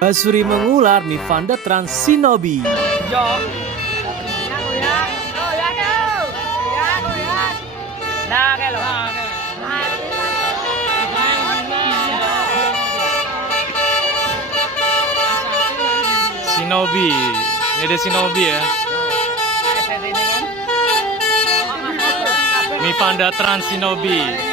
Basuri mengular Mivanda Trans Shinobi. Yo. Goyang, goyang, goyang, goyang. Nah, kayak lo. Shinobi, ini ada Shinobi ya. Mivanda Trans Shinobi.